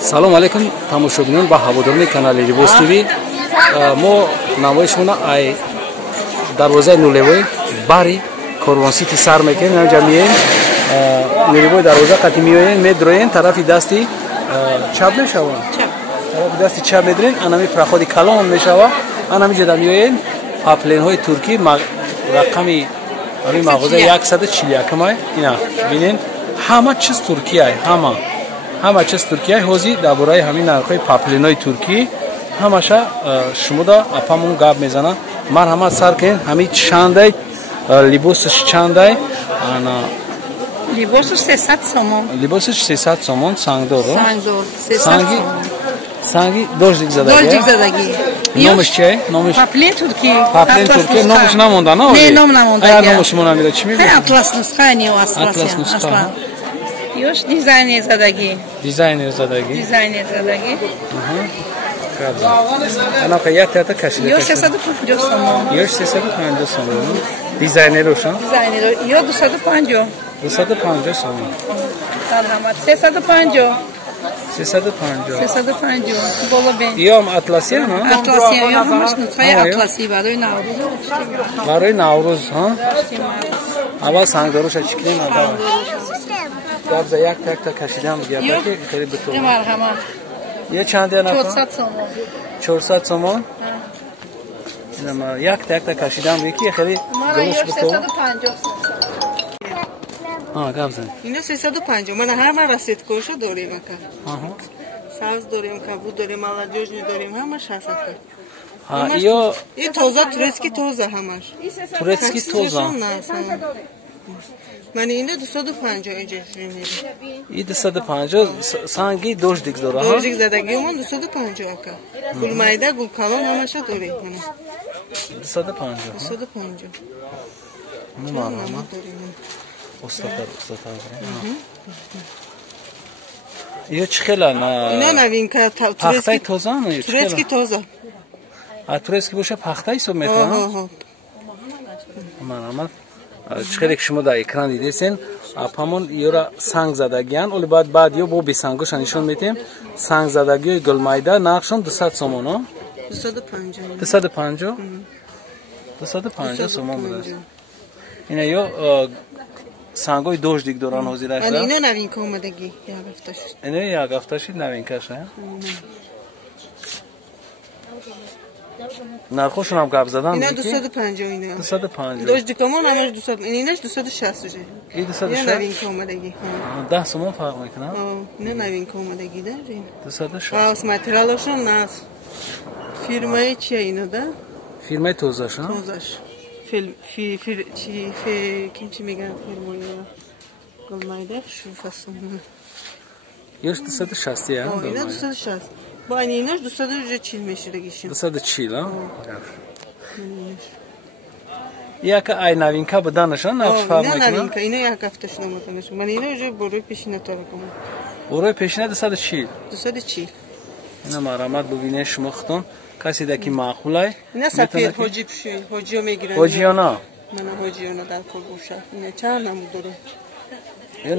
салом алейкум тамошобинон ба ҳаводорони канали Libos TV. мо намоишмона ай дарвозаи нулевои бари Корвонсити сар мекунем. инҷа мием нулевои дарвоза қати миёем медроем тарафи дасти чап мешавад. тарафи дасти чап медроем анами проходи калон мешавад. анами ҷода миёем папленҳои туркӣ рақами ҳамин мағоза 141 ина бинен ҳама чиз туркияй ҳама чиз туркияй ҳозир дар бораи ҳамин нархҳои папленҳои туркӣ ҳамаша шумода апамон гап мезанам. марҳамат сар кунед ҳамин чандай либосиш чандай ана либосиш 300 сомон. либосиш 300 сомон сангдор. санги дождик задаги. номиш чиай? номиш паплен турки. паплен турки номиш намонда, не? Не, ном намонда. Ай номиш монамида чӣ мегӯяд? Атлас нусха не Атлас нусха. Ёш дизайнер задаги. Дизайнер задаги. Анақа як тата кашида. Ёш 350 сомон. Ёш 350 сомон. Дизайнероша? Дизайнер. Ё 250. 250 сомон. Марҳамат 350. 350. Боло бен. Ём атласия, на? Атласия, ё ҳамаш нусхаи атласи барои Наврӯз. Барои Наврӯз, ҳа? Аввал сангдороша чӣ кунем? Габза як та кашидам гапаки хеле биту. Марҳамат. Ё чанд яна? 400 сомон. 400 сомон? Инама як та кашидам ки хеле гулуш биту. 350 сомон. габза. Ино 350. Мана ҳама расеткоша дорем ака. Сабз дорем, кабуд дорем, молодёжный дорем, ҳамаш ҳаст ака. Ё и тоза турецки тоза ҳамаш. Турецки тоза. Мани ино 250 инҷа шумед. И 250 санги дождик дора, ҳа? Дождик задаги мон 250 ака. Гулмайда, гулкалон ҳамаша дорем мана. 250. 250. Муна Устатар. Ё чӣ хела на? Ино новинка пахтаи тоза, турецки тоза. турецки боша пахта ҳисоб мекунад. Марҳамат. чӣ хеле ки шумо дар экран дидесен, апамон ёра санг задагиян, оли баъд ё бо бисангоша нишон метем. Санг задагиёи гулмайда нақшон 200 сомон, ҳо? 250. 250 сомон будааст. ина ё сангои дождик доран ҳозираша. Ино новинка омадаги як ҳафта шуд. Ино як ҳафта шуд новинкаша. нархошон ҳам гап задан. Ино 250 ино. 250. Дождикамон ҳамаш 200. Инаш 260 уже. И 260. Ино новинка омадаги. 10 сомон фарқ мекунад. Ино новинка омадаги да. 260. Ас материалошон нас. Фирмаи чия ино да? Фирмаи тозаша. Тозаш. Kimchi megan firmoya qilmaydi shu fasonda. Yosh 260 ya. Ina 260. Bu anina 200 уже чилмеширагишин. 200 ha? Яка ай новинка буданаша, нақш фарқ мекунад. Новинка, ина як ҳафта шунаматанаша. Ман ина уже борои пешина таракам. Борои пешина 240. 240. Ина марҳамат бубинед шумо худтон касе даки маъқулай. Ина сафед ҳоҷи пуши, ҳоҷиё мегиранд. Ҳоҷиёна. Мана ҳоҷиёна дар кор бошад. Ина чанд нам дорем. Ё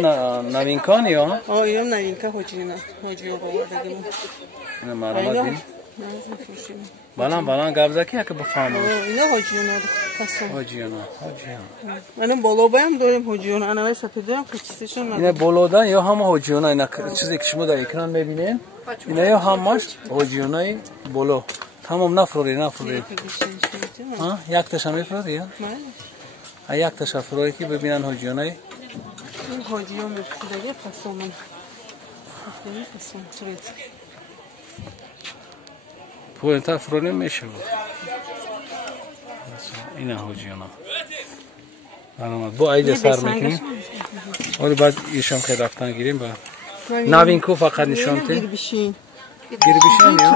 новинкан ё? Ё новинка ҳоҷиёна. Ҳоҷиё бовардаги мо. Ина марҳамат бин. Балан габзаки яка бафаҳмам. Ина ҳоҷиёна фасон. Ҳоҷиёна. Мана болобаям дорем ҳоҷиёна. Анавай сафедоям қичисишон. Ина болода ё ҳама ҳоҷиёна, ина чизе ки шумо дар экран мебинед. Ина ё ҳамаш ҳоҷиёнаи боло. Тамом нафурорӣ. Якташа мефурорӣ ё? Якташа фурорӣ ки бибинан ҳоҷиёнаи. Ҳоҷиё мефурорӣ фасоман. Фасон турецки. Поинтар фурорӣ мешавад. Ина ҳоҷиёна. Баромад бо айда сар мекунем. Оли баъд ишам хел рафтан гирем ба. Новинку фақат нишон те. Гирбишин ё?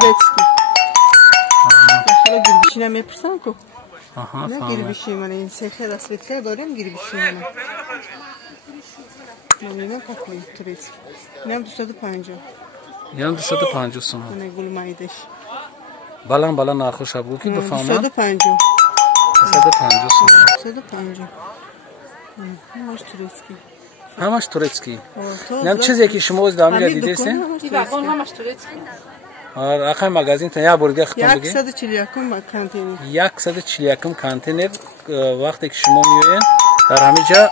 Дахила гирбишина мепурсан ку? Не гирбишин мана ин сехе да светле дорем гирбишин мана. Мана какой турецкий. Инам 250. Ям 250 сомон. Мана гулмайдаш. Балан нархоша бугу ки бафаҳмам. 250. 250 сомон. 250. Маш турецкий. همش ترکیه. نم چیزی که شما از دامی دیدین؟ واقعا همش ترکیه. رقم مغازین تا یا برگه ختم بگی. 140 کانتینر. 140 کانتینر وقتی که شما میایین در همینجا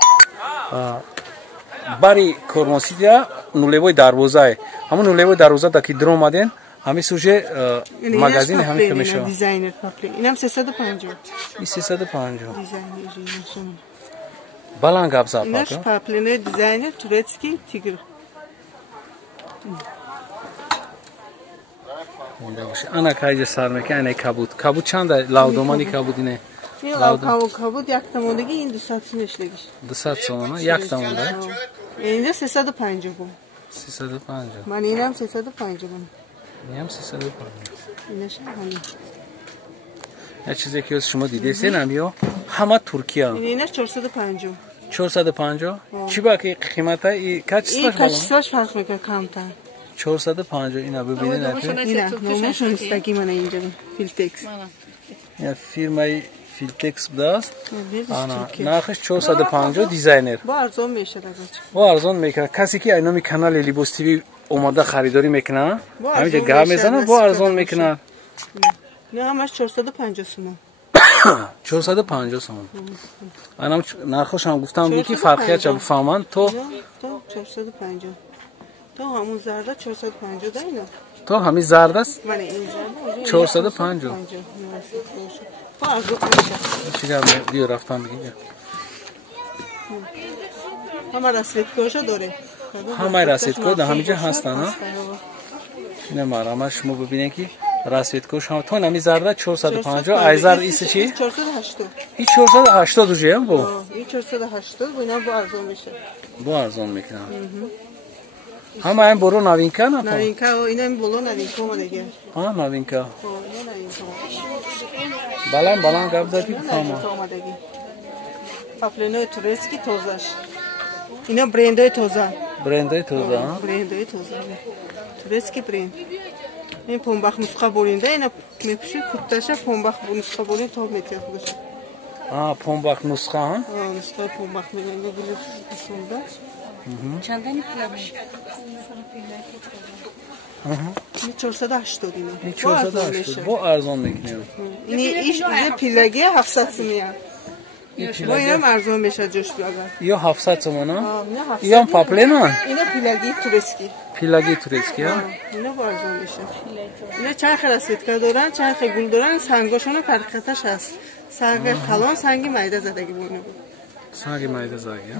باری کورمانسیتیا نولوی دروازه. همون نولوی دروازه تا که درو اومدین همین سوژه مغازین همین که میشه. دیزاینر پاپلین. اینم 350. این 350. دیزاینر. Balan qabsa اینش پاپلین دیزاینر تورسکی تیگر. اینجا باشه. انا کایج سر میکنه کبود. کبود چند لاودمانی کبود اینه. کبود یک تموندگی این 200 میشلگیش. 200 سومه یک تمونده. اینجا 350 بود. 350. من اینم 350 بود. اینم 350. اینش همین. یه چیزی که شما دیدین همیو همه ترکیه. اینش 450. 450 چی باقی قیمت ای کچش فرق میکنه کمتر. 450 اینا ببینید اینا نمونهشون استگی من اینجا فیلتکس. یا فیرمای فیلتکس بوداست. نرخش 450 دیزاینر. با ارزون میشه دیگه. با ارزون میکنه. کسی که اینو می کانال لیبوس تیوی اومده خریداری میکنه همینجا گام میزنه با ارزون میکنه. نه همش 450 سوم. 450 سوم. منم نرخش هم گفتم یکی فرقیه چه بفهمن تو 450 تو همون زرده 450 ده اینا تو همین زرد است من این زرده 450 فرق میشه چیکار دیو رفتم دیگه همه رسید کوشا داره همه رسید کد همینجا هستن ها نه مرا شما ببینید که رسید کوش هم تو نمی زرده 450 ایزر ایست چی 480 این 480 جه هم بو این 480 اینا با ارزون میشه با ارزون میکنن همه این برو نوینکا نه نوینکا اینا این بولو نوینکا ما دیگه ها نوینکا بلان گپ زدی بفهمم پاپلینو تورسکی توزاش اینا برندای توزا برندای توزا برندای توزا تورسکی برند این پنبخ نسخه برنده اینا میپوشه کتاشه پنبخ نسخه برنده تا میتیه خودش پنبخ نسخه ها نسخه پنبخ میگن بگیره سونده چندانی پلاش این 480 اینه این 480 با ارزان میکنیم این پیلگی 700 سومیه با اینم ارزان میشه جوش بیاگر یا 700 سومانه یا هم پاپلینه اینا پیلگی تورسکی پیلگی تورسکی ها اینا با ارزان میشه اینا چرخ رسیدکا دارن چرخ گل دارن سنگاشون فرقتش هست سنگ کلان سنگ میده زدگی بونه بود سنگ میده زدگی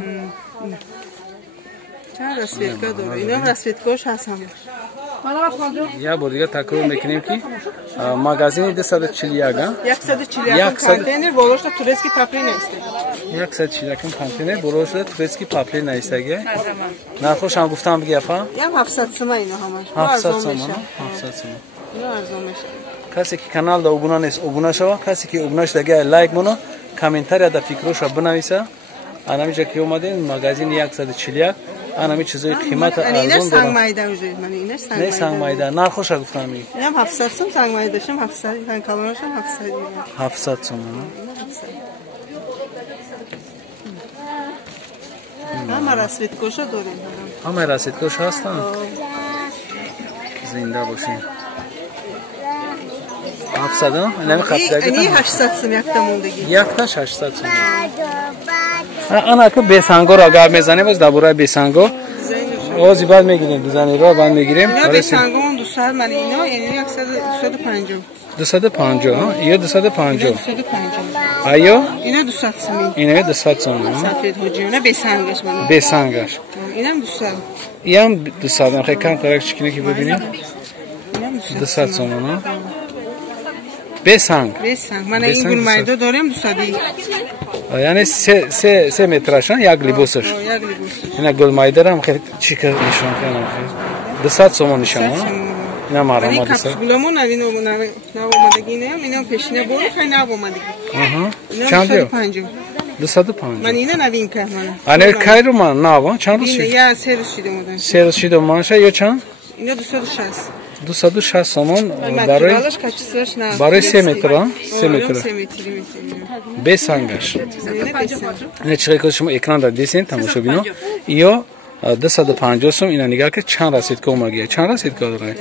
چرا رسیدکا داره اینا هم رسیدکاش هست هم یا بار دیگه تکرار میکنیم که مغازین 240 کانتینر بولوشتا تورسکی پاپلین است 140 کانتینر بولوشتا تورسکی پاپلین است اگه نرخش هم گفتم بگی افا یم 700 سوم اینا همش 700 سوم اینا ارزون میشه کسی که کانال دا ابونه نیست ابونه شو کسی که ابونهش دیگه لایک مونو کامنتاری دا فکرشو بنویسه انا میگه که اومدین مغازین 140 انا می چیزای قیمت ارزون دارم سنگ میده وجود من اینش سنگ میده سنگ میده نرخش گفتم می اینم 700 سوم سنگ میده شم 700 سنگ کالونش هم 700 سوم همه رسید کوشا داریم همه رسید کوش هستن زنده باشین 700 نمی خطر این 800 سوم یک تموندگی یک تاش 800 سوم انا که بیسانگو را گاب میزنیم از دبورای بیسانگو اوزی بعد میگیریم دیزاینی را بعد میگیریم اینا بیسانگو من 200 من اینا یعنی 250 250 ها یا 250 250 ایو اینا 200 سوم اینا 200 سوم سفید حجونه بیسانگش من بیسانگش اینم 200 اینم 200 خیلی کم کرک چکنه که ببینیم 200 سوم ها بیسانگ من این گل مایده دارم 200 یعنی 3 مترشان یک لباسش اینا گل مایده هم خیلی چیکار نشون کنم 200 سوم نشون اینا مارا این کپسولمون نوین اومدگی نه اینا پیشینه برو خیلی نو اومدگی چند 250 250 من اینا نوین که من انا کی رو من نو چند روز شد یا 3 روز شده مودن 3 روز شده مانشه یا چند اینا 260 260 سومون برای 3 متر 3 متر بیسانگش نه چیکار شما اکران را دیدین تماشا بینو یا 250 сом اینا نگاه که چند رسید که اومدگیه چند رسید که داره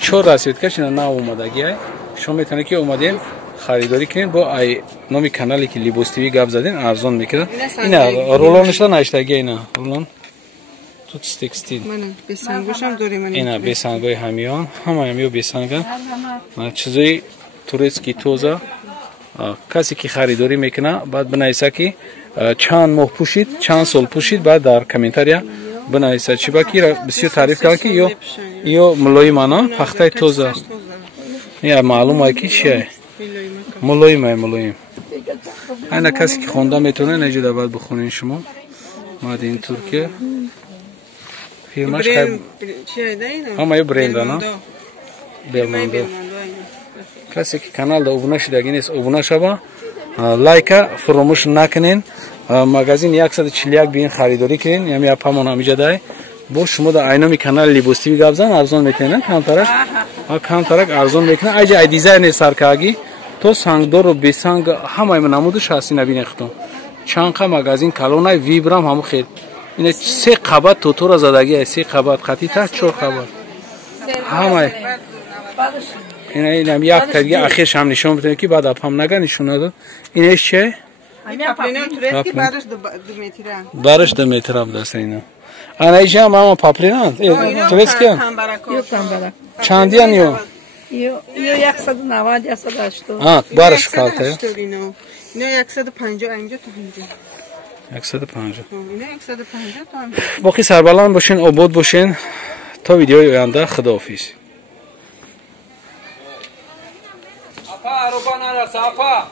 4 رسید که اینا نه اومدگیه شما میتونه که اومدین خریداری کنین با ای نامی کانالی که لیبوس تیوی گپ زدین ارزان میکنه اینا رولانش تا نشتگی اینا رولان تو تکستیل منم بسنگوشم داریم اینا بسنگای همیان همه همیو بسنگا چیزای توریسکی توزا کسی که خریداری میکنه بعد بنویسه که چند ماه پوشید چند سال پوشید بعد در کامنتاریا بنویسه چی باکی بسیار تعریف کرد که یا ملایم انا پخته توزا یا معلومه که چیه ملایم اینا کسی که خونده میتونه نجده بعد بخونین شما ماده این ترکیه فیلمش خیلی همه یه برنده نه بیلماندو کسی که کانال دا ابونه شدگی نیست ابونه شبا لایک فراموش نکنین مگزین 141 بین خریداری کنین یعنی اپامون همیجا دای با شما دا اینامی کانال لیبوس تیوی گپ زن ارزان میکنن کانترک ارزان میکنن ایجا ای دیزاین سرکاگی تو سنگدار و بیسنگ همه نمودش هستی نبینه ختم چانقه مگزین کلونای ویبرام همو خیلی اینه 3 قبط توتو را زدگی 3 قبط خطی تا 4 قبط همه اینم یک تگی اخیرش هم نشون بده که بعد اپام نگه نشون داد اینش چه بارش دو متر هم دست اینا انا ایجا ماما پاپلینا تولیس کن چندیان یو 190 180 بارش کالته اینا 150 اینجا تا اینجا 150 اینا 150 تا باقی سربلند باشین آباد باشین تا ویدیوی آینده خداحافظ apa, roba nara, apa?